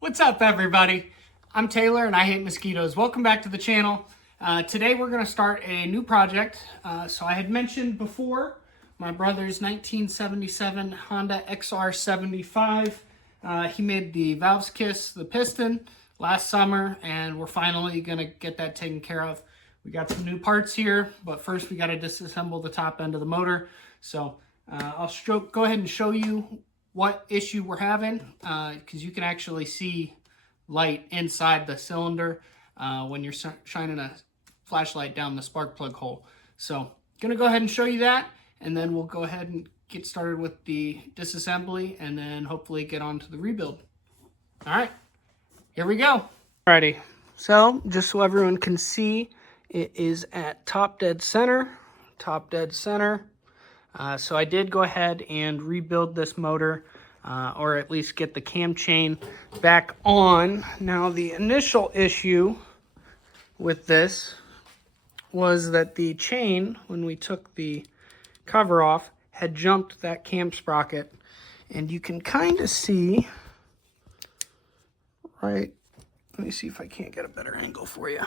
What's up, everybody? I'm Taylor and I hate mosquitoes. Welcome back to the channel. Today we're going to start a new project. So I had mentioned before my brother's 1977 Honda XR75. He made the valves kiss the piston last summer, and we're finally going to get that taken care of. We got some new parts here, but first we got to disassemble the top end of the motor. So I'll go ahead and show you what issue we're having, because you can actually see light inside the cylinder when you're shining a flashlight down the spark plug hole. So gonna go ahead and show you that, and then we'll go ahead and get started with the disassembly and then hopefully get on to the rebuild. All right, here we go. Alrighty, so just so everyone can see, it is at top dead center. So I did go ahead and rebuild this motor, or at least get the cam chain back on. Now, the initial issue with this was that the chain, when we took the cover off, had jumped that cam sprocket. And you can kind of see, right, let me see if I can't get a better angle for you.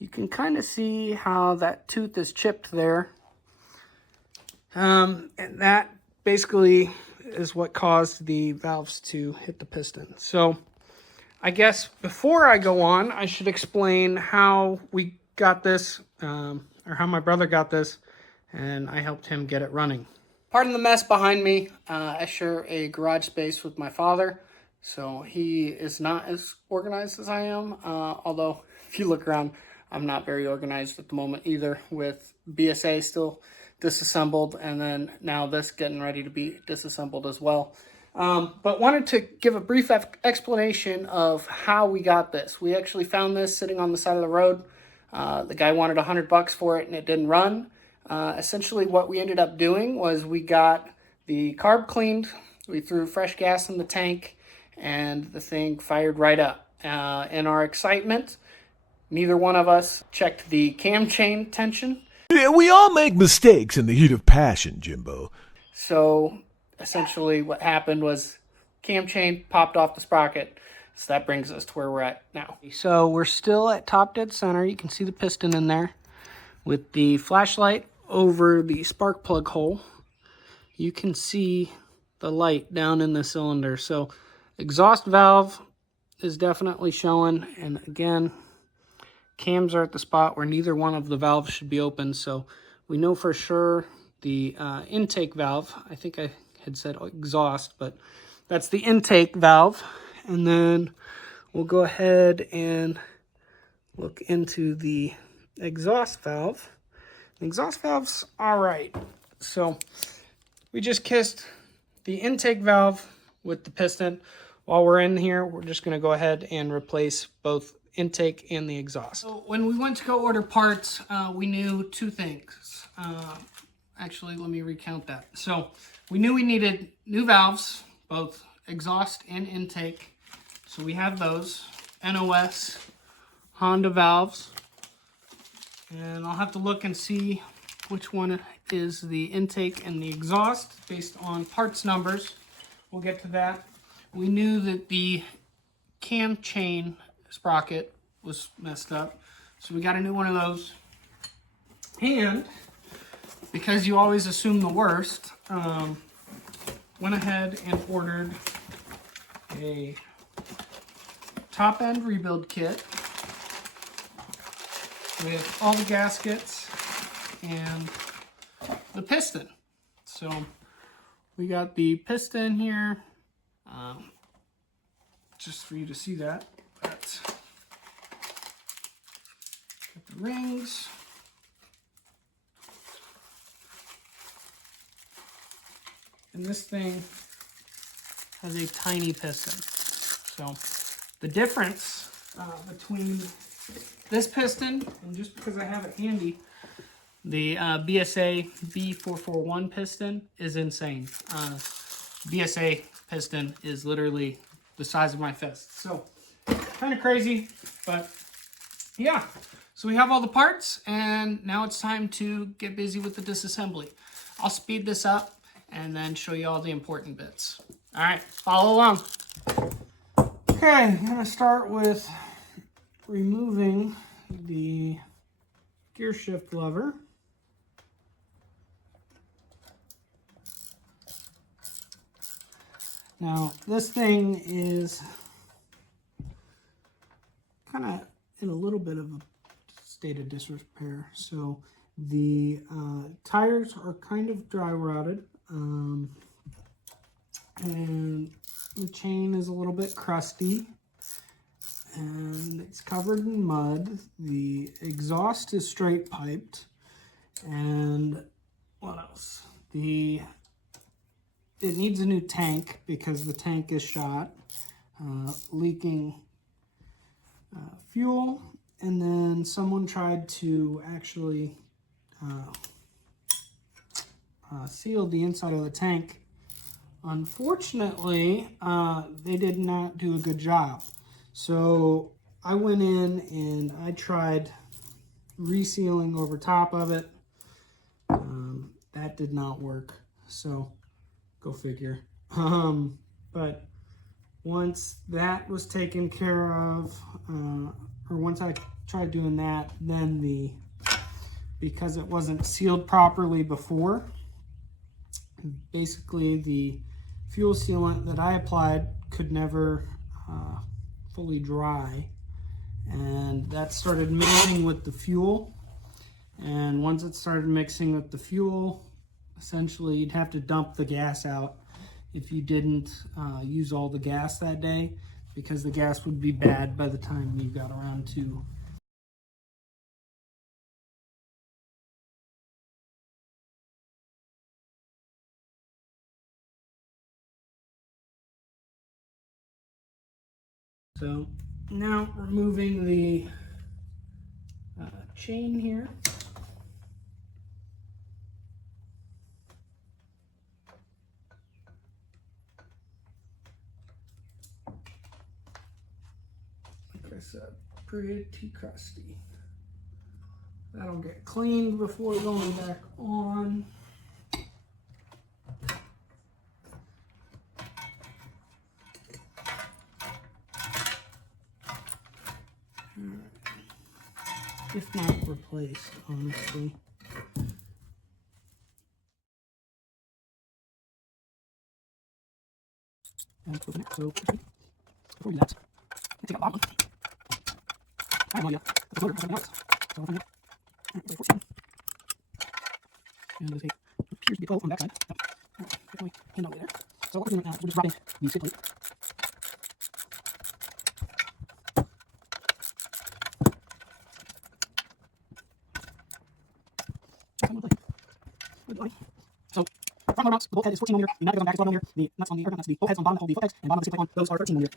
You can kind of see how that tooth is chipped there. And that basically is what caused the valves to hit the piston. So I guess before I go on, I should explain how we got this, or how my brother got this, and I helped him get it running. Pardon the mess behind me. I share a garage space with my father, so he is not as organized as I am, although if you look around, I'm not very organized at the moment either, with BSA still disassembled, and then now this getting ready to be disassembled as well. But wanted to give a brief explanation of how we got this. We actually found this sitting on the side of the road. The guy wanted $100 for it and it didn't run. Essentially what we ended up doing was we got the carb cleaned, we threw fresh gas in the tank, and the thing fired right up. In our excitement, neither one of us checked the cam chain tension. Yeah, we all make mistakes in the heat of passion, Jimbo. So essentially what happened was cam chain popped off the sprocket. So that brings us to where we're at now. So we're still at top dead center. You can see the piston in there with the flashlight over the spark plug hole. You can see the light down in the cylinder. So exhaust valve is definitely showing. And again, cams are at the spot where neither one of the valves should be open, so we know for sure the intake valve, I think I had said exhaust, but that's the intake valve. And then we'll go ahead and look into the exhaust valve. The exhaust valve's all right. So we just kissed the intake valve with the piston. While we're in here, we're just going to go ahead and replace both intake and the exhaust. So when we went to go order parts, we knew two things. Actually, let me recount that. So we knew we needed new valves, both exhaust and intake. So we have those NOS Honda valves, and I'll have to look and see which one is the intake and the exhaust based on parts numbers. We'll get to that. We knew that the cam chain sprocket was messed up, so we got a new one of those. And because you always assume the worst, went ahead and ordered a top end rebuild kit with all the gaskets and the piston. So we got the piston here, just for you to see that. Got the rings. And this thing has a tiny piston. So the difference between this piston, and just because I have it handy, the BSA B441 piston is insane. BSA piston is literally the size of my fist. So kind of crazy, but yeah. So we have all the parts, and now it's time to get busy with the disassembly. I'll speed this up and then show you all the important bits. All right, follow along. Okay, I'm gonna start with removing the gear shift lever. Now, this thing is kind of in a little bit of a state of disrepair. So the tires are kind of dry rotted, and the chain is a little bit crusty, and it's covered in mud. The exhaust is straight piped, and what else? It needs a new tank because the tank is shot, leaking fuel, and then someone tried to actually seal the inside of the tank. Unfortunately, they did not do a good job. So I went in and I tried resealing over top of it. That did not work. So go figure. But once that was taken care of, or once I tried doing that, then because it wasn't sealed properly before, basically the fuel sealant that I applied could never fully dry, and that started mixing with the fuel. And once it started mixing with the fuel, essentially you'd have to dump the gas out if you didn't use all the gas that day, because the gas would be bad by the time you got around to So now removing the chain here. Like I said, pretty crusty. That'll get cleaned before going back on. If not replaced, honestly. And open it. So before we do that, take out the bottom one. I have no idea. It's a motor, something else. So I'll find out. Alright, wait for it. And there's a appears to be a 12 on the backside. Alright, definitely hand all the way there. So what we're doing right now is we're just dropping the skid plate. So, front motor mounts, the bolt head is 14mm, the nut goes on the back is 12mm, the nuts on the, nuts, the bolt heads on the bottom that hold the foot pegs, and bottom of the skid plate on, those are 13mm.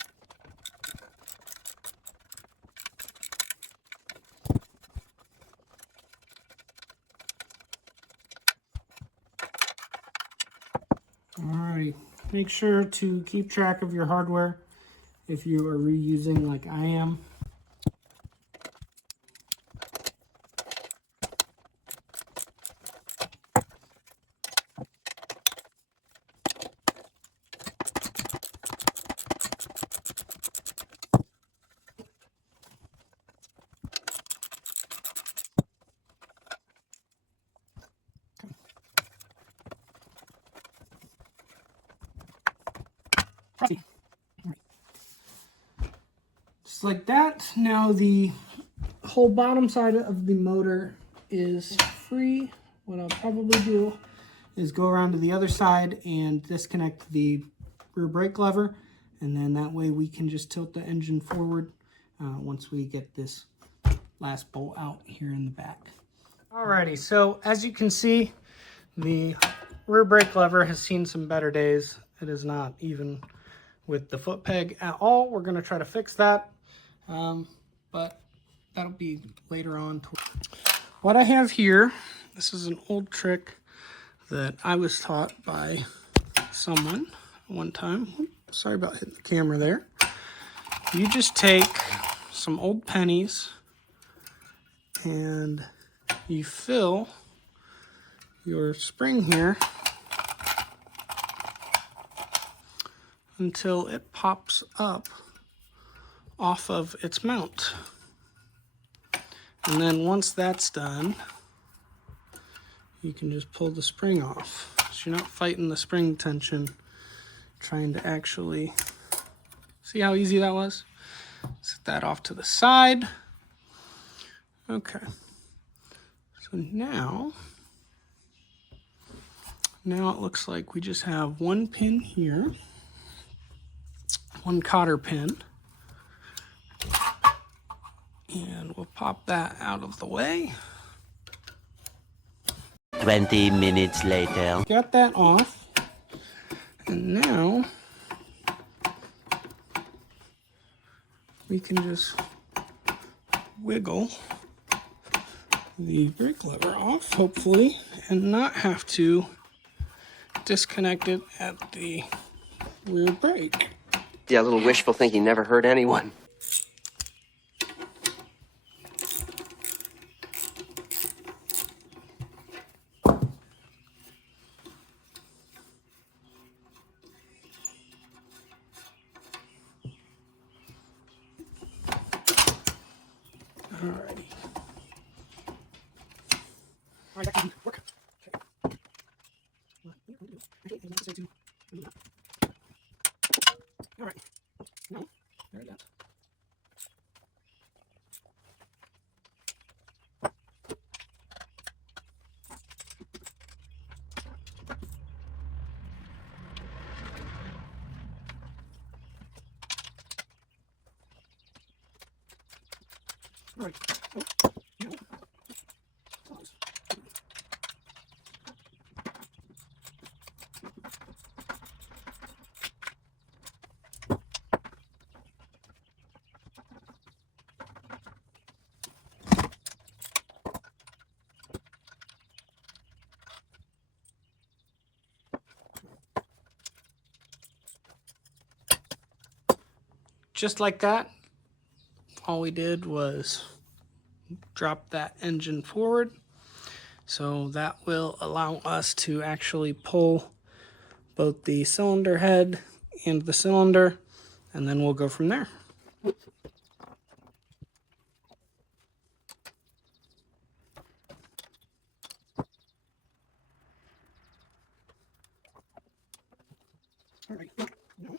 Alrighty, make sure to keep track of your hardware if you are reusing like I am. Right. Just like that. Now the whole bottom side of the motor is free. What I'll probably do is go around to the other side and disconnect the rear brake lever, and then that way we can just tilt the engine forward once we get this last bolt out here in the back. Alrighty, so as you can see, the rear brake lever has seen some better days. It is not even with the foot peg at all. We're going to try to fix that, but that'll be later on. What I have here, this is an old trick that I was taught by someone one time. Oops, sorry about hitting the camera there. You just take some old pennies and you fill your spring here until it pops up off of its mount. And then once that's done, you can just pull the spring off. So you're not fighting the spring tension, trying to actually, see how easy that was? Set that off to the side. Okay. So now it looks like we just have one pin here, one cotter pin, and we'll pop that out of the way. 20 minutes later. Got that off, and now we can just wiggle the brake lever off, hopefully, and not have to disconnect it at the rear brake. Yeah, a little wishful thinking never hurt anyone. Alrighty. Alright, that can work. Okay. Alright. No, there it is. Alright. Just like that, all we did was drop that engine forward. So that will allow us to actually pull both the cylinder head and the cylinder, and then we'll go from there. All right. No.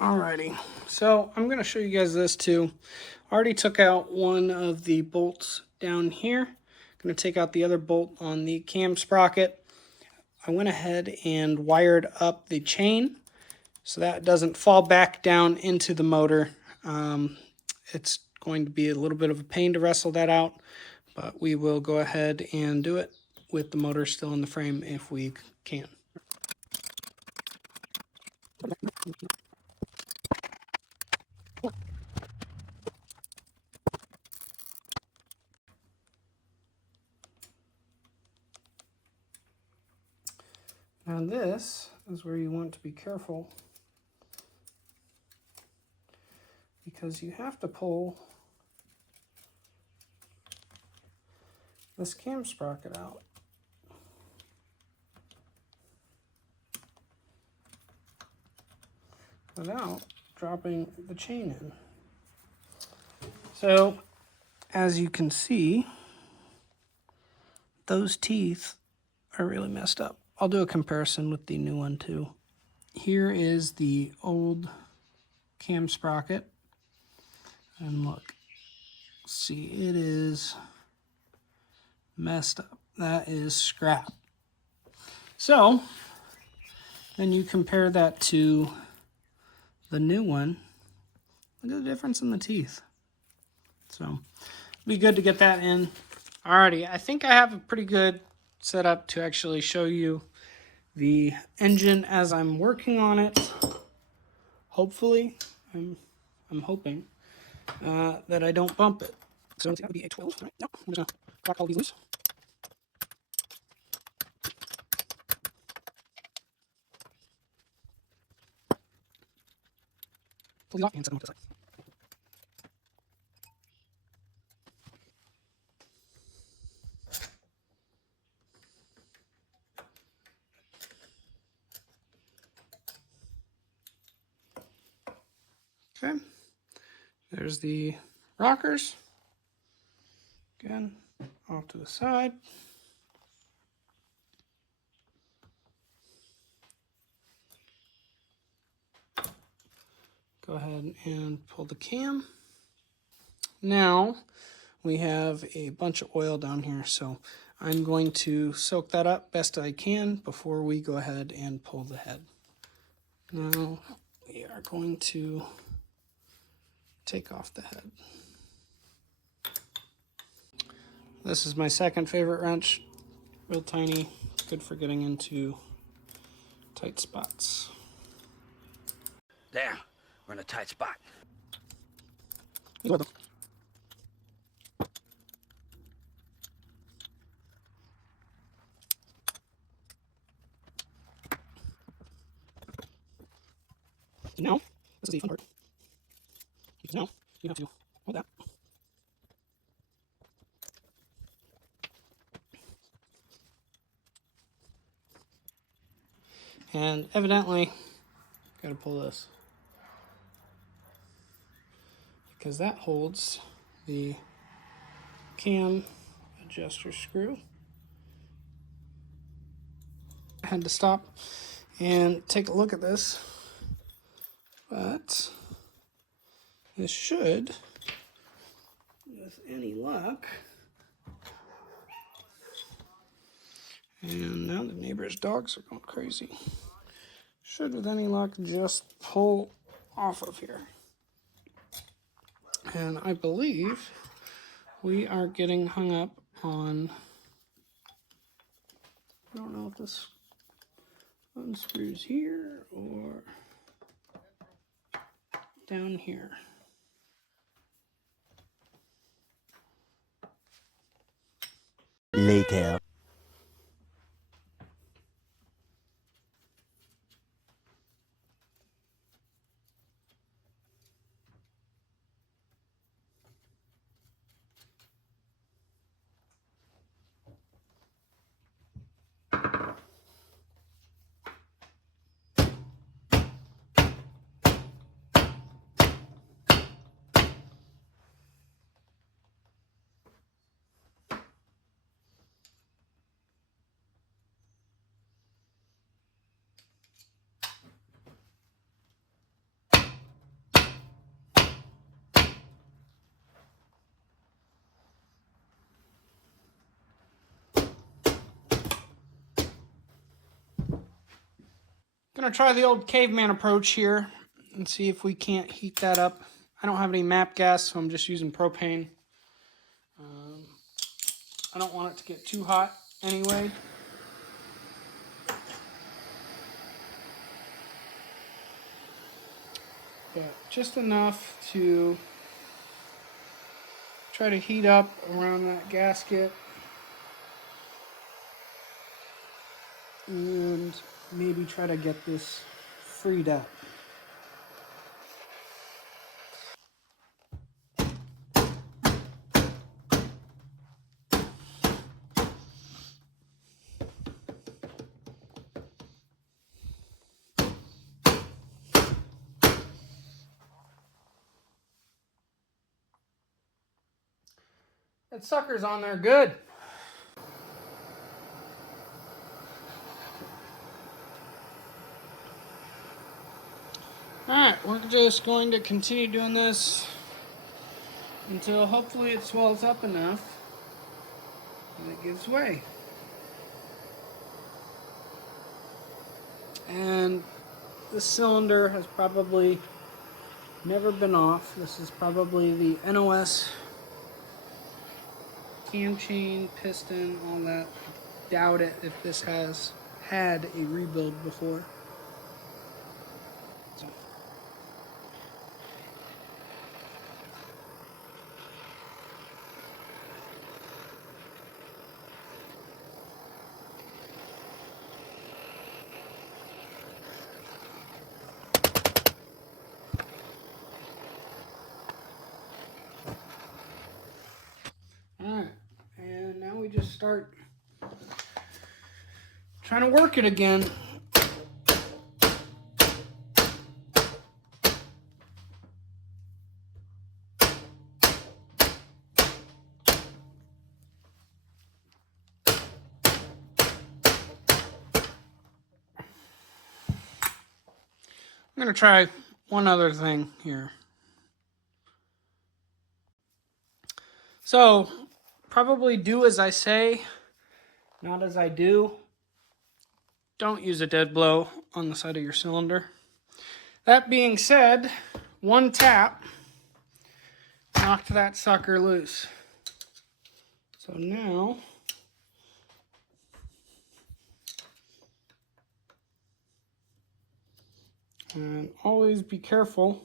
Alrighty, so I'm going to show you guys this too. I already took out one of the bolts down here. I'm going to take out the other bolt on the cam sprocket. I went ahead and wired up the chain so that it doesn't fall back down into the motor. It's going to be a little bit of a pain to wrestle that out, but we will go ahead and do it with the motor still in the frame if we can. Now this is where you want to be careful, because you have to pull this cam sprocket out. Without dropping the chain in. So, as you can see, those teeth are really messed up. I'll do a comparison with the new one too. Here is the old cam sprocket. And look, see, it is messed up. That is scrap. So, then you compare that to the new one. Look at the difference in the teeth. So, it'll be good to get that in. Alrighty, I think I have a pretty good setup to actually show you the engine as I'm working on it. Hopefully, I'm hoping that I don't bump it. So that would be a 12. Right? No, I'm just gonna crack all these loose. pull these off and set them off to the side. Okay, there's the rockers. Again, off to the side. Go ahead and pull the cam. Now we have a bunch of oil down here, so I'm going to soak that up best I can before we go ahead and pull the head. Now we are going to take off the head. This is my second favorite wrench. Real tiny, good for getting into tight spots. There, we're in a tight spot. Now, this is the fun part. Because now, you have to hold that. And evidently, gotta pull this. Because that holds the cam adjuster screw. I had to stop and take a look at this. But this should, with any luck, and now the neighbor's dogs are going crazy, should with any luck just pull off of here. And I believe we are getting hung up on, I don't know if this unscrews here or down here. Later. Gonna try the old caveman approach here and see if we can't heat that up. I don't have any MAP gas, so I'm just using propane. I don't want it to get too hot anyway. But just enough to try to heat up around that gasket. And maybe try to get this freed up. That sucker's on there good. Alright, we're just going to continue doing this until hopefully it swells up enough and it gives way. And this cylinder has probably never been off. This is probably the NOS cam chain, piston, all that. I doubt it if this has had a rebuild before. So. start trying to work it again. I'm going to try one other thing here. So, probably do as I say, not as I do. Don't use a dead blow on the side of your cylinder. That being said, one tap knocked that sucker loose. So now, and always be careful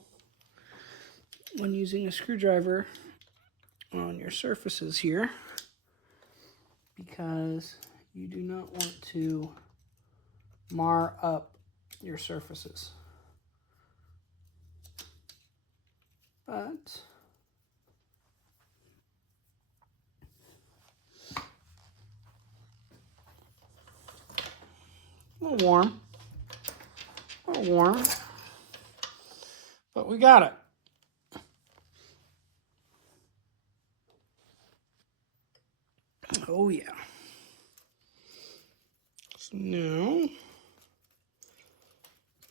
when using a screwdriver on your surfaces here, because you do not want to mar up your surfaces. But a little warm. But we got it. Oh yeah. So now,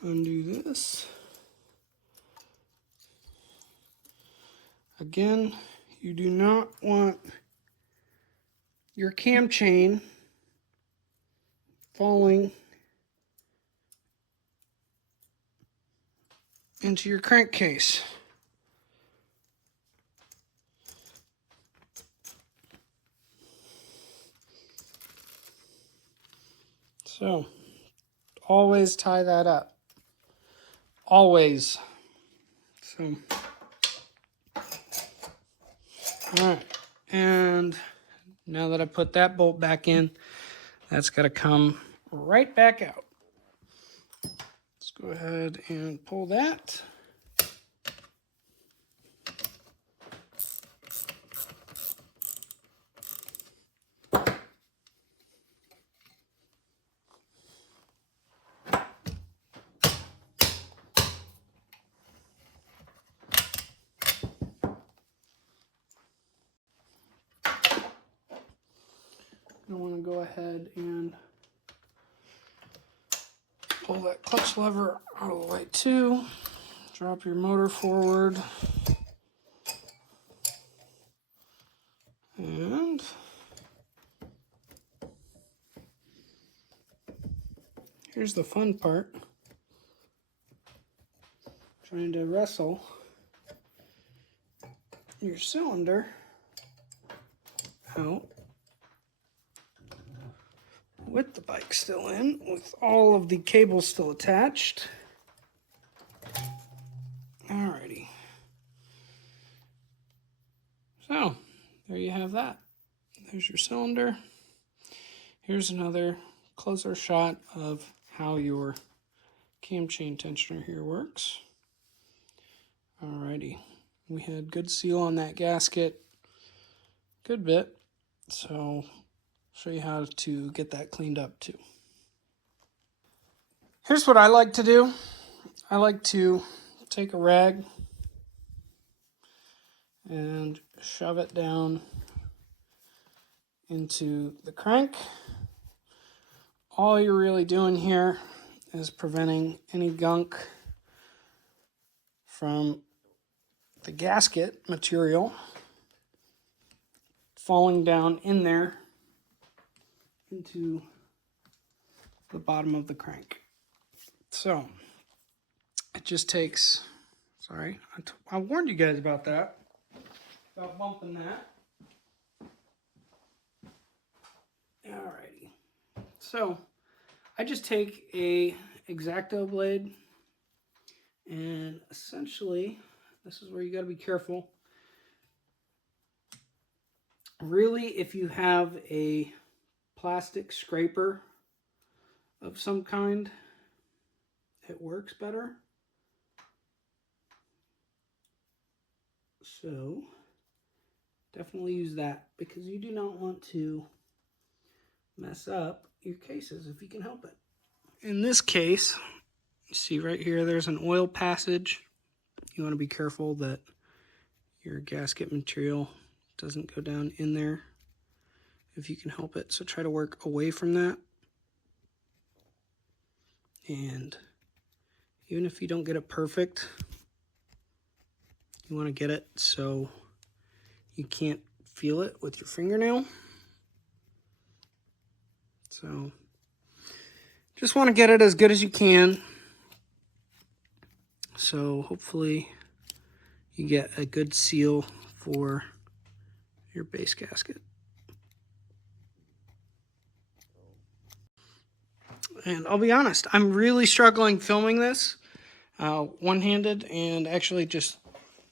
undo this. Again, you do not want your cam chain falling into your crankcase. So, always tie that up. Always. So, alright. And now that I put that bolt back in, that's got to come right back out. Let's go ahead and pull that. I want to go ahead and pull that clutch lever out of the way too. Drop your motor forward. And here's the fun part. Trying to wrestle your cylinder out with the bike still in, with all of the cables still attached. Alrighty. So, there you have that. There's your cylinder. Here's another closer shot of how your cam chain tensioner here works. Alrighty. We had good seal on that gasket. Good bit. So, show you how to get that cleaned up too. Here's what I like to do. I like to take a rag and shove it down into the crank. All you're really doing here is preventing any gunk from the gasket material falling down in there into the bottom of the crank. So it just takes, sorry, I warned you guys about that, about bumping that. Alrighty. So I just take a X-Acto blade, and essentially this is where you got to be careful. Really, if you have a plastic scraper of some kind, it works better. So definitely use that, because you do not want to mess up your cases if you can help it. In this case, you see right here, there's an oil passage. You want to be careful that your gasket material doesn't go down in there if you can help it. So try to work away from that. And even if you don't get it perfect, you want to get it so you can't feel it with your fingernail. So just want to get it as good as you can. So hopefully you get a good seal for your base gasket. And I'll be honest, I'm really struggling filming this one-handed, and actually just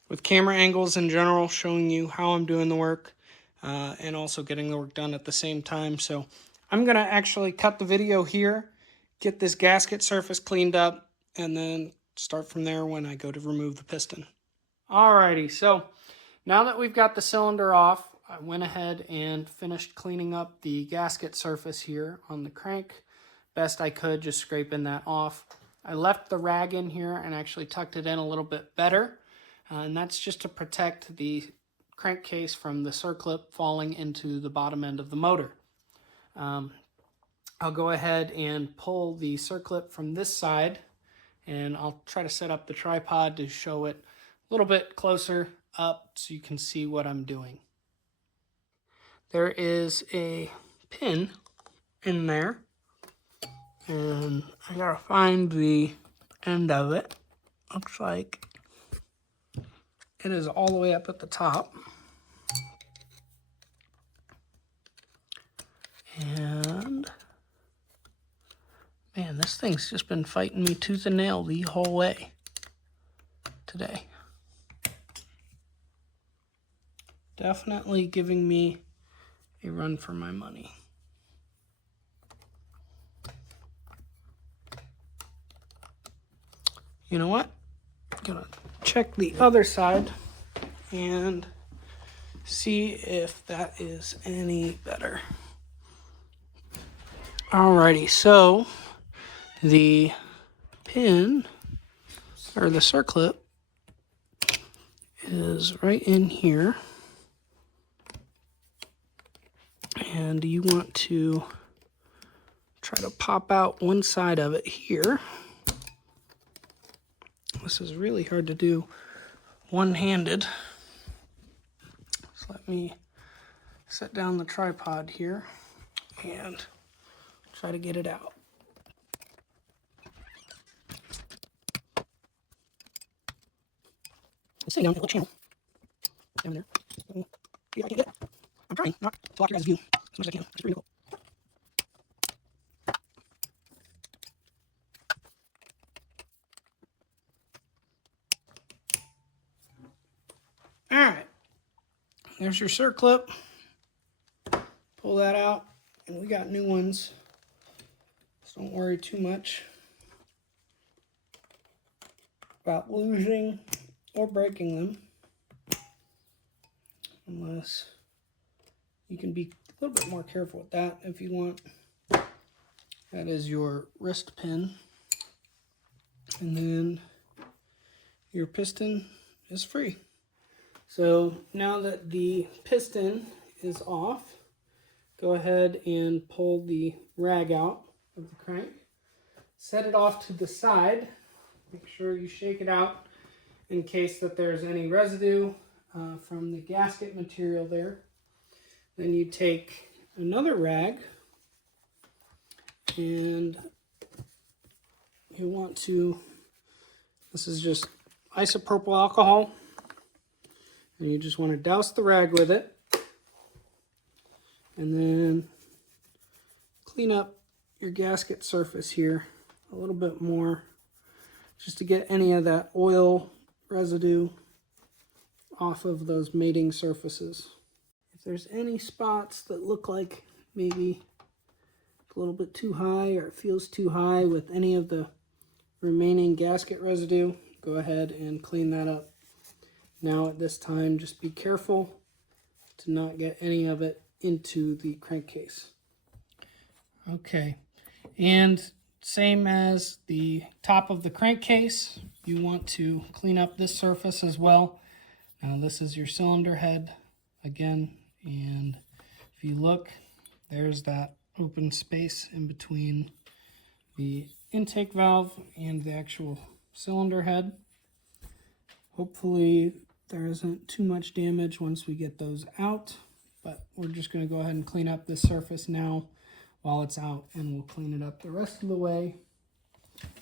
with camera angles in general, showing you how I'm doing the work and also getting the work done at the same time. So I'm going to actually cut the video here, get this gasket surface cleaned up, and then start from there when I go to remove the piston. Alrighty, so now that we've got the cylinder off, I went ahead and finished cleaning up the gasket surface here on the crank. Best I could, just scraping that off. I left the rag in here and actually tucked it in a little bit better. And that's just to protect the crankcase from the circlip falling into the bottom end of the motor. I'll go ahead and pull the circlip from this side, and I'll try to set up the tripod to show it a little bit closer up so you can see what I'm doing. There is a pin in there, and I gotta find the end of it. Looks like it is all the way up at the top. And man, this thing's just been fighting me tooth and nail the whole way today. Definitely giving me a run for my money. You know what? I'm gonna check the other side and see if that is any better. Alrighty, so the pin, or the circlip, is right in here. And you want to try to pop out one side of it here. This is really hard to do one-handed. So let me set down the tripod here and try to get it out. It's sitting down in a little channel down there. So, see if I can get it. I'm trying not to block your guys' view as much as I can. It's pretty cool. Alright, there's your circlip. Pull that out, and we got new ones, so don't worry too much about losing or breaking them, unless you can be a little bit more careful with that if you want. That is your wrist pin, and then your piston is free. So now that the piston is off, go ahead and pull the rag out of the crank. Set it off to the side. Make sure you shake it out in case that there's any residue from the gasket material there. Then you take another rag and you want to, this is just isopropyl alcohol, and you just want to douse the rag with it and then clean up your gasket surface here a little bit more, just to get any of that oil residue off of those mating surfaces. If there's any spots that look like maybe a little bit too high, or it feels too high with any of the remaining gasket residue, go ahead and clean that up. Now at this time, just be careful to not get any of it into the crankcase. Okay, and same as the top of the crankcase, you want to clean up this surface as well. Now this is your cylinder head again, and if you look, there's that open space in between the intake valve and the actual cylinder head. Hopefully there isn't too much damage once we get those out, but we're just going to go ahead and clean up this surface now while it's out, and we'll clean it up the rest of the way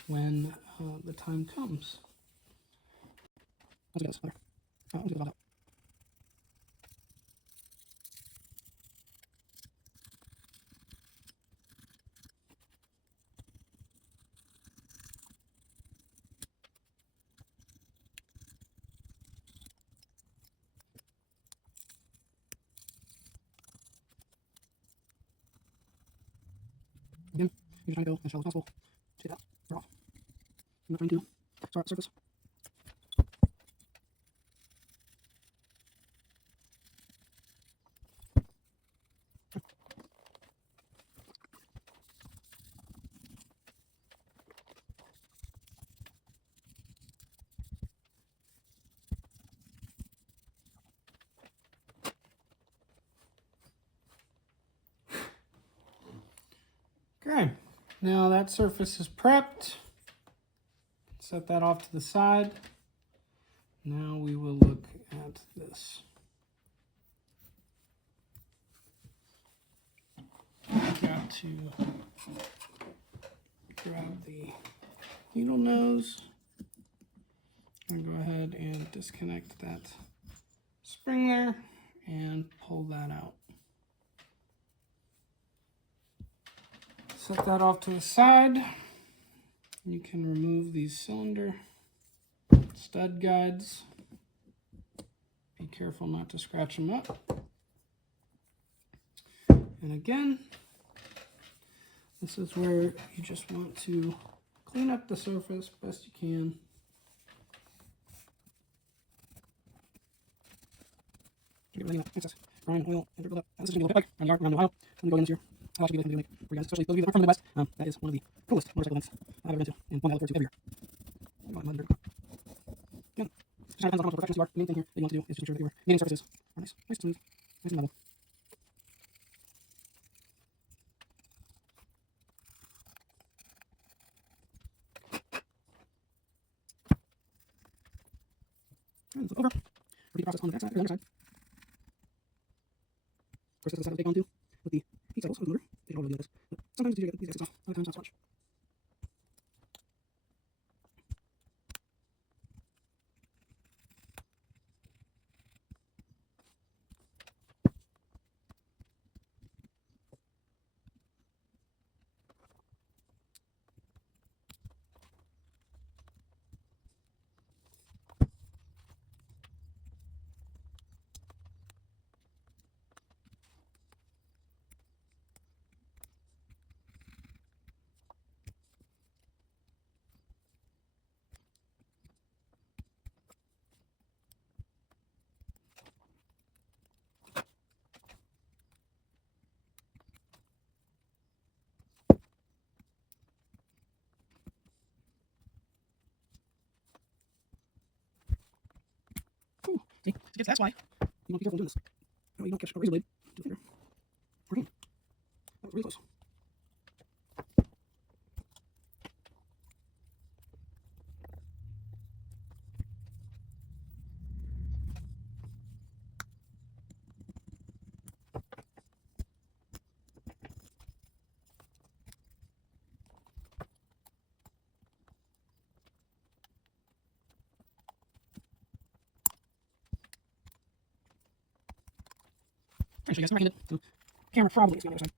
when the time comes. Again, you're trying to go as shallow as possible to get that off. I'm not trying to start the surface. Okay, now that surface is prepped. Set that off to the side. Now we will look at this. Got to grab the needle nose and go ahead and disconnect that spring there and pull that out. Set that off to the side. You can remove these cylinder stud guides. Be careful not to scratch them up. And again, this is where you just want to clean up the surface best you can. Get rid of any excess brine, oil, and dirt buildup. This is going to be a bit like around Ohio. I'm going to go into I'll actually be looking for you guys, especially those of you that are from the Midwest. That is one of the coolest motorcycle events I've ever been to, and one I look forward to every year. Again, just depends on how much perfectionist you are. The main thing here that you want to do is just make sure that your kneading surfaces are nice and smooth, nice and level. And flip over. Repeat the process on the back side or the other side. Of course, this is the side of the take on too, with the heat cycles of the motor. They don't really do this, but sometimes it's easier to get these exits off. Other times, not so much. See, that's why you want to be careful doing this. That way you don't catch a razor blade to the finger or hand. That was really close. I'm sure you guys can it. The camera probably is on the other side.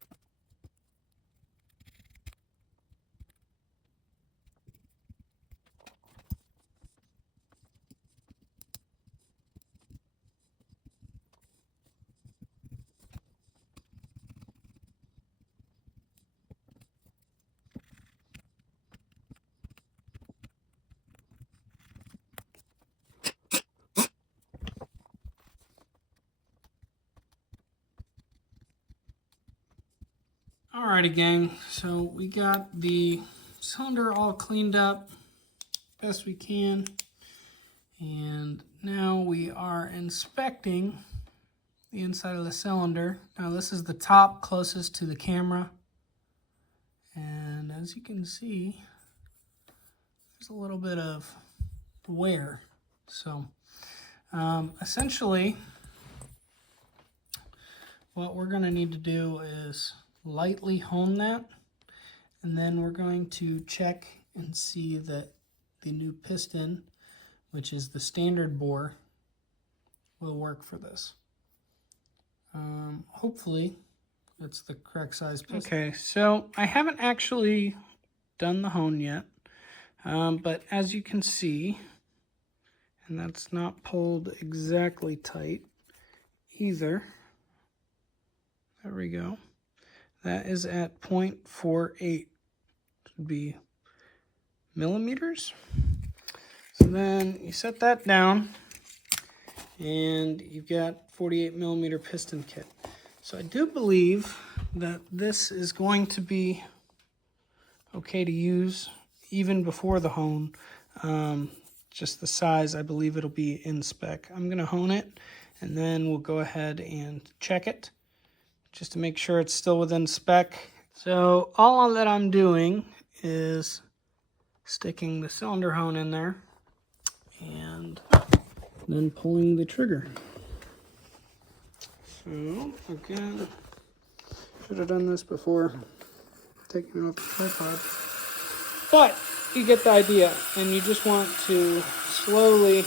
Alrighty, gang, so we got the cylinder all cleaned up best we can, and now we are inspecting the inside of the cylinder. Now this is the top closest to the camera, and as you can see, there's a little bit of wear. So essentially what we're going to need to do is lightly hone that, and then we're going to check and see that the new piston, which is the standard bore, will work for this. Hopefully it's the correct size piston. Okay, so I haven't actually done the hone yet, but as you can see, and that's not pulled exactly tight either. There we go. That is at 0.48, should be millimeters. So then you set that down, and you've got 48 millimeter piston kit. So I do believe that this is going to be okay to use even before the hone. Just the size, I believe it'll be in spec. I'm gonna hone it, and then we'll go ahead and check it just to make sure it's still within spec. So all that I'm doing is sticking the cylinder hone in there and then pulling the trigger. So again, should have done this before taking it off the tripod, but you get the idea, and you just want to slowly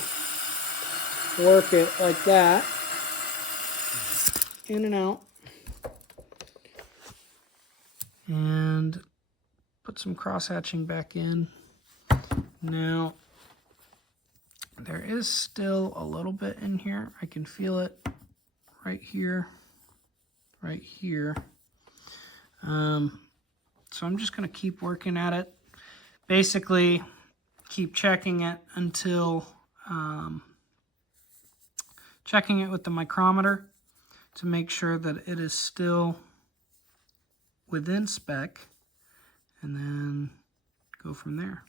work it like that, in and out, and put some cross hatching back in. Now there is still a little bit in here. I can feel it right here, right here. So I'm just going to keep working at it. Basically, keep checking it until checking it with the micrometer to make sure that it is still within spec, and then go from there.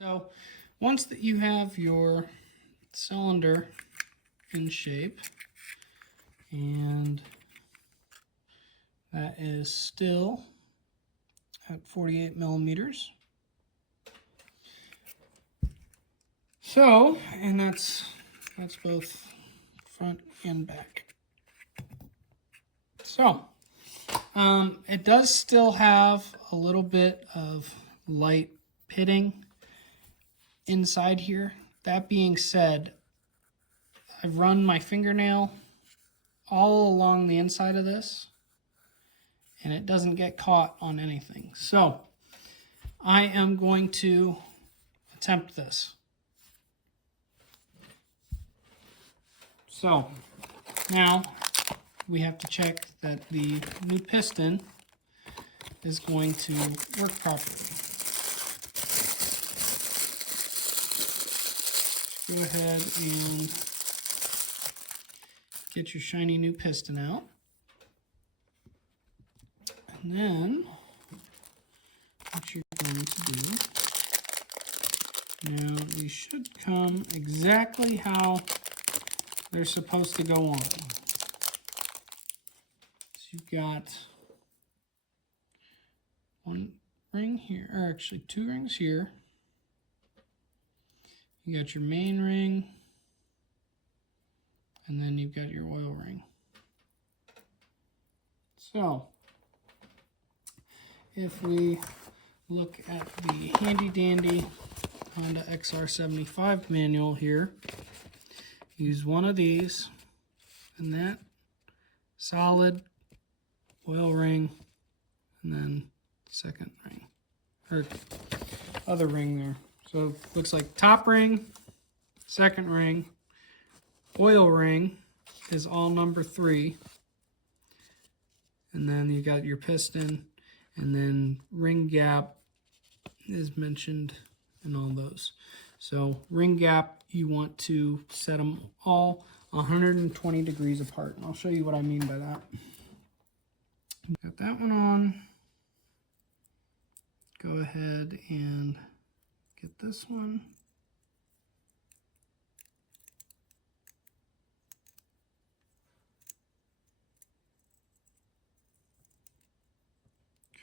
So once that you have your cylinder in shape, and that is still at 48 millimeters. So, and that's both front and back. So, it does still have a little bit of light pitting inside here. That being said, I've run my fingernail all along the inside of this, and it doesn't get caught on anything. So I am going to attempt this. So now we have to check that the new piston is going to work properly. Go ahead and get your shiny new piston out. And then what you're going to do, now these should come exactly how they're supposed to go on. So you've got one ring here, or actually two rings here. You got your main ring, and then you've got your oil ring. So if we look at the handy dandy Honda XR75 manual here, use one of these and that solid oil ring, and then second ring, or other ring there. So looks like top ring, second ring, oil ring is all number 3, and then you got your piston, and then ring gap is mentioned in all those. So ring gap, you want to set them all 120 degrees apart, and I'll show you what I mean by that. Got that one on. Go ahead and get this one.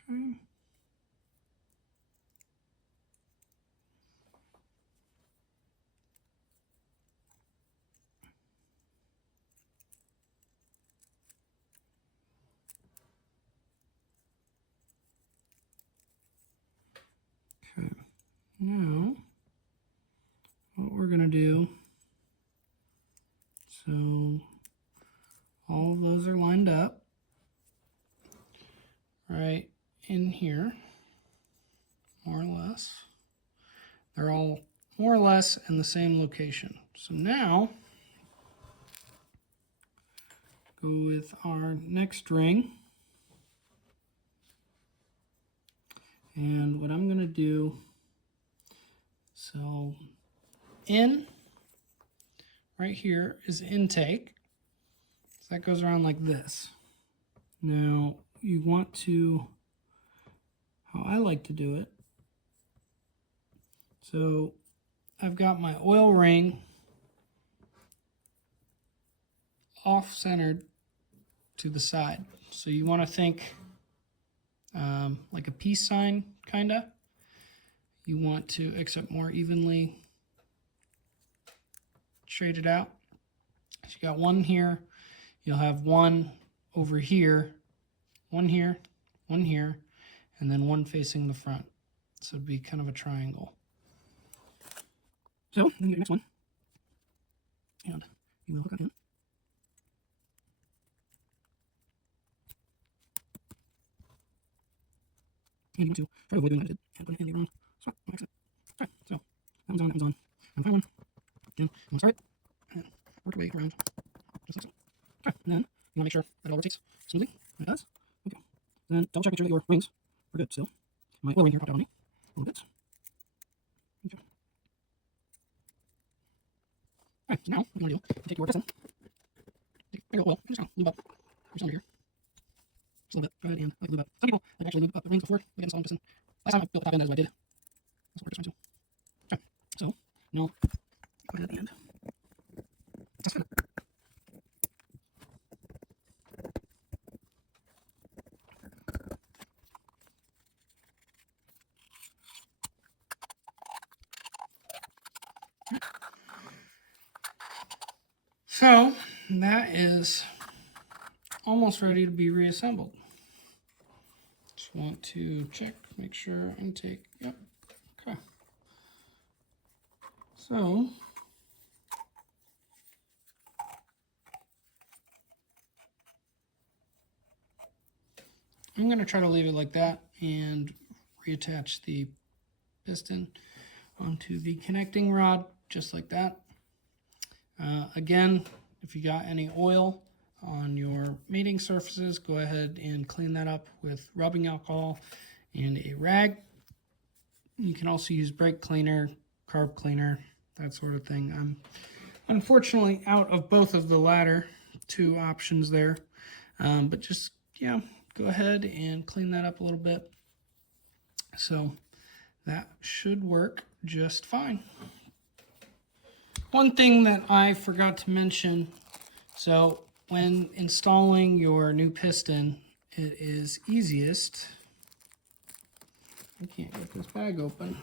Okay. Okay. Now, what we're going to do, so all of those are lined up right in here, more or less. They're all more or less in the same location. So now, go with our next ring. And what I'm going to do, so in right here is intake. So that goes around like this. Now you want to, how I like to do it, so I've got my oil ring off-centered to the side. So you want to think like a peace sign, kind of. You want to, except more evenly straighted out. So you got one here, you'll have one over here, one here, and then one facing the front. So it'd be kind of a triangle. So, then the next one. And you will hook that in. And you want to try to avoid doing what I did. And put it in the wrong spot. Like that. Okay, so that one's on, that one's on. And find one. Again, I'm going to start and work your way around. Just like so. Okay, and then you want to make sure that it all rotates smoothly. And it does. Okay. Then double check, make sure that your rings are good still. My oil ring here popped out on me a little bit. Okay. Alright, so now what you want to do is take your piston, take a big oil, and just kind of lube up your cylinder here. Just a little bit. Go ahead and like lube up. Some people like actually lube up the rings before they get installed in piston. Last time I built the top end, that is what I did. That's what we're trying to. Okay, so now go ahead and test fit it. So that is almost ready to be reassembled. Just want to check, make sure intake, yep, okay. So, I'm going to try to leave it like that and reattach the piston onto the connecting rod, just like that. Again, if you got any oil on your mating surfaces, go ahead and clean that up with rubbing alcohol and a rag. You can also use brake cleaner, carb cleaner, that sort of thing. I'm unfortunately out of both of the latter two options there, but just, yeah, go ahead and clean that up a little bit. So that should work just fine. One thing that I forgot to mention, so when installing your new piston, it is easiest, I can't get this bag open,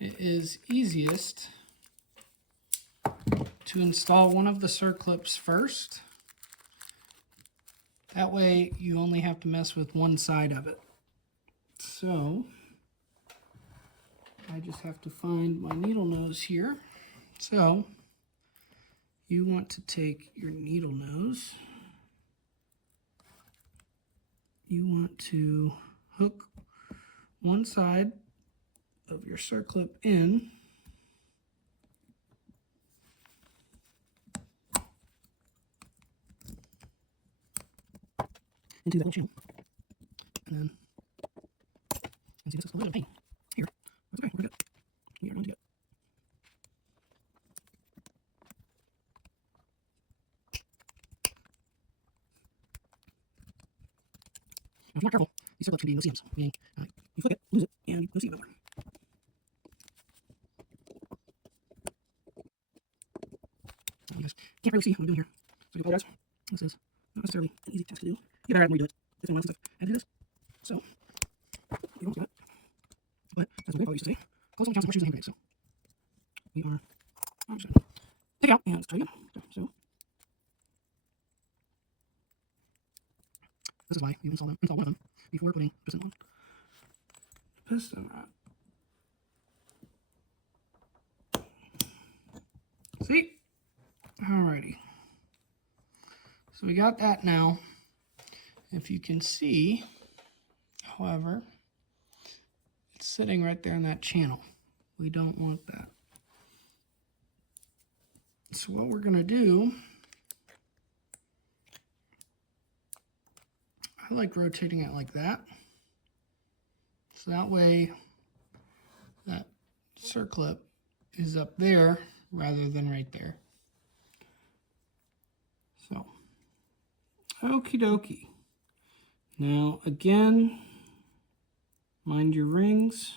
it is easiest to install one of the circlips first. That way you only have to mess with one side of it. So I just have to find my needle nose here. So you want to take your needle nose, you want to hook one side of your circlip in into that little channel, and then see, this is a little bit of pain here. That's okay, we're good. We are going to get. you're not careful, these circlips can be no seams. Meaning, you flick it, lose it, and you no seam nowhere. You guys can't really see what I'm doing here, so I apologize. This is not necessarily an easy task to do. You get better at it when you do it. It's been a while since I've had to do this, so you almost got it. But as my grandfather used to say, close on counts more shoes than hand grenades. So we are. I'm just gonna take it out and let's try again. So this is why we install one of them before putting piston on. Piston rod. See? Alrighty. So we got that now. If you can see, however, it's sitting right there in that channel. We don't want that. So what we're going to do, I like rotating it like that. So that way that circlip is up there rather than right there. So, okie dokie. Now again, mind your rings.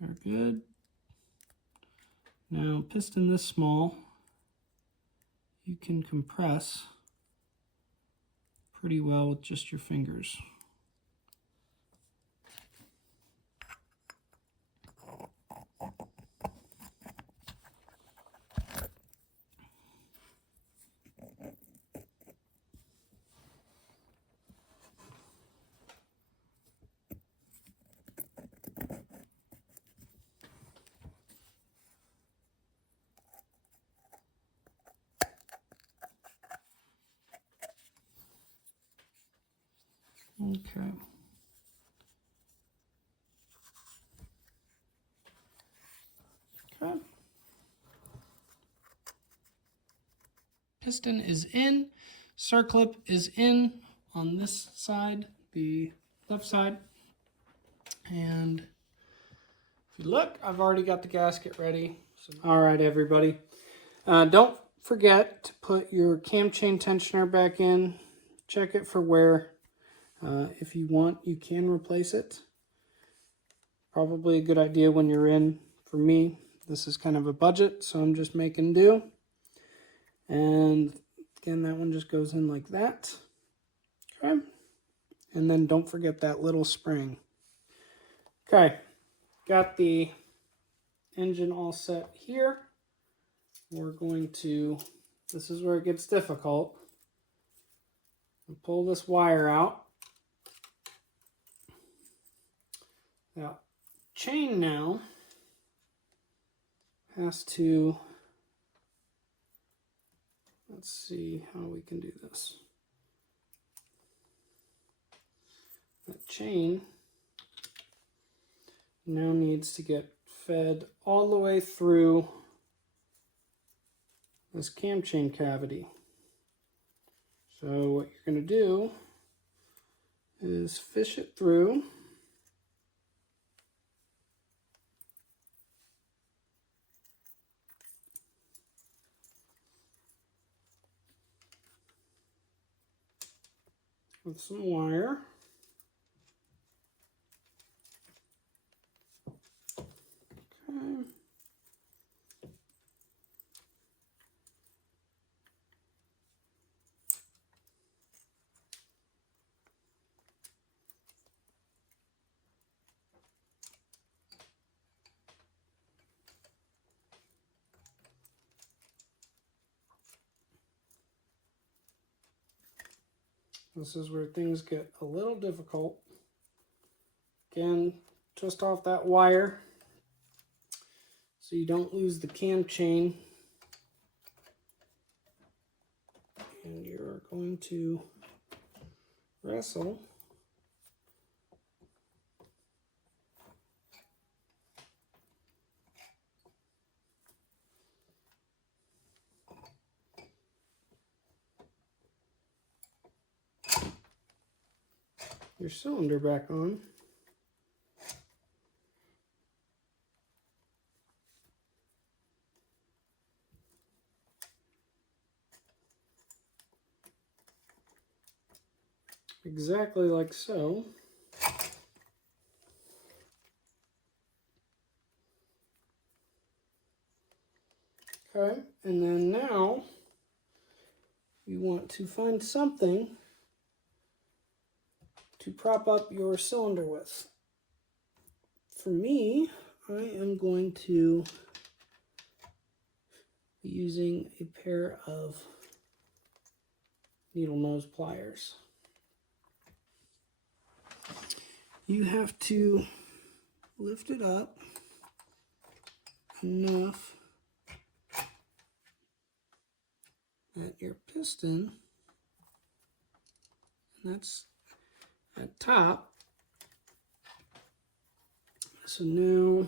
They're good. Now, piston this small, you can compress pretty well with just your fingers. Okay. Okay. Piston is in, circlip is in on this side, the left side. And if you look, I've already got the gasket ready. So, all right, everybody. Don't forget to put your cam chain tensioner back in. Check it for wear. If you want, you can replace it. Probably a good idea when you're in. For me, this is kind of a budget, so I'm just making do. And again, that one just goes in like that. Okay. And then don't forget that little spring. Okay. Got the engine all set here. We're going to, this is where it gets difficult. Pull this wire out. Now, chain now has to, let's see how we can do this. That chain now needs to get fed all the way through this cam chain cavity. So what you're going to do is fish it through. With some wire. Okay. This is where things get a little difficult. Again, just off that wire so you don't lose the cam chain. And you're going to wrestle your cylinder back on. exactly like so. Okay, and then now you want to find something to prop up your cylinder with. For me, I am going to be using a pair of needle nose pliers. You have to lift it up enough at your piston, and that's at top. So now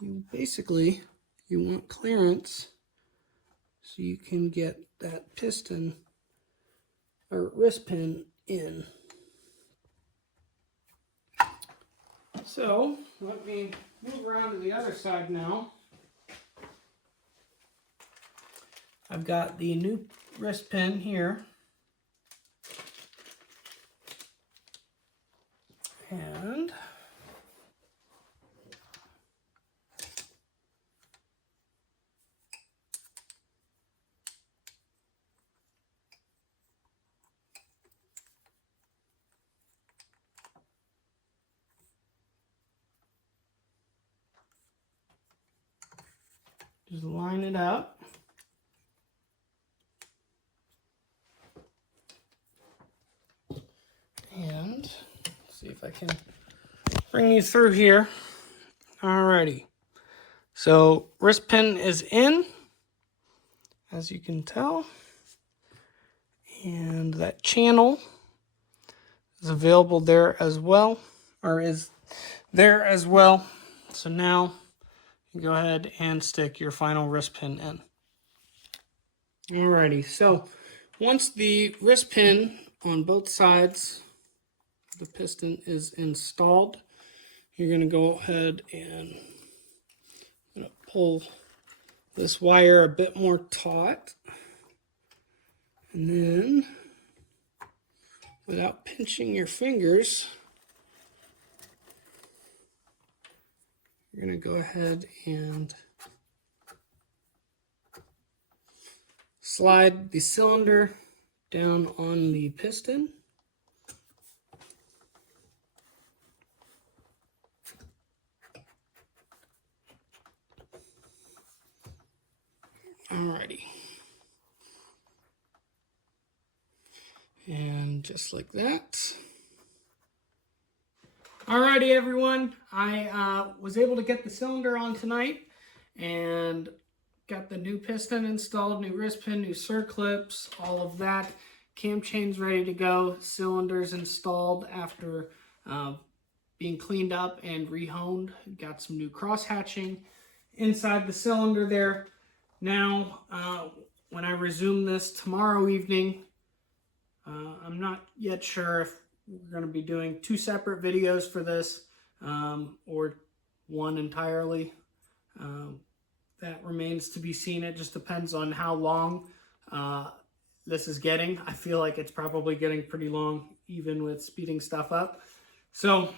you want clearance so you can get that piston or wrist pin in. So let me move around to the other side now. I've got the new wrist pin here. And just line it up. And let's see if I can bring you through here. Alrighty. So wrist pin is in, as you can tell. And that channel is available there as well, or is there as well. So now you go ahead and stick your final wrist pin in. Alrighty, so once the wrist pin on both sides of the piston is installed, you're going to go ahead and pull this wire a bit more taut. And then, without pinching your fingers, you're going to go ahead and slide the cylinder down on the piston. Alrighty. And just like that. Alrighty, everyone. I was able to get the cylinder on tonight and got the new piston installed, new wrist pin, new circlips, all of that. Cam chain's ready to go. Cylinders installed after being cleaned up and rehoned. Got some new cross hatching inside the cylinder there. Now, when I resume this tomorrow evening, I'm not yet sure if we're going to be doing two separate videos for this or one entirely. That remains to be seen. It just depends on how long this is getting. I feel like it's probably getting pretty long, even with speeding stuff up. So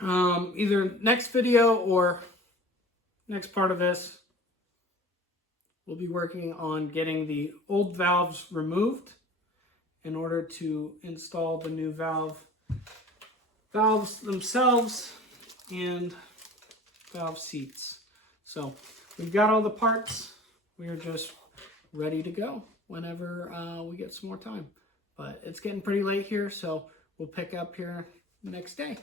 either next video or next part of this, we'll be working on getting the old valves removed in order to install the new valves themselves and valve seats. So we've got all the parts. We are just ready to go whenever we get some more time. But it's getting pretty late here, so we'll pick up here the next day.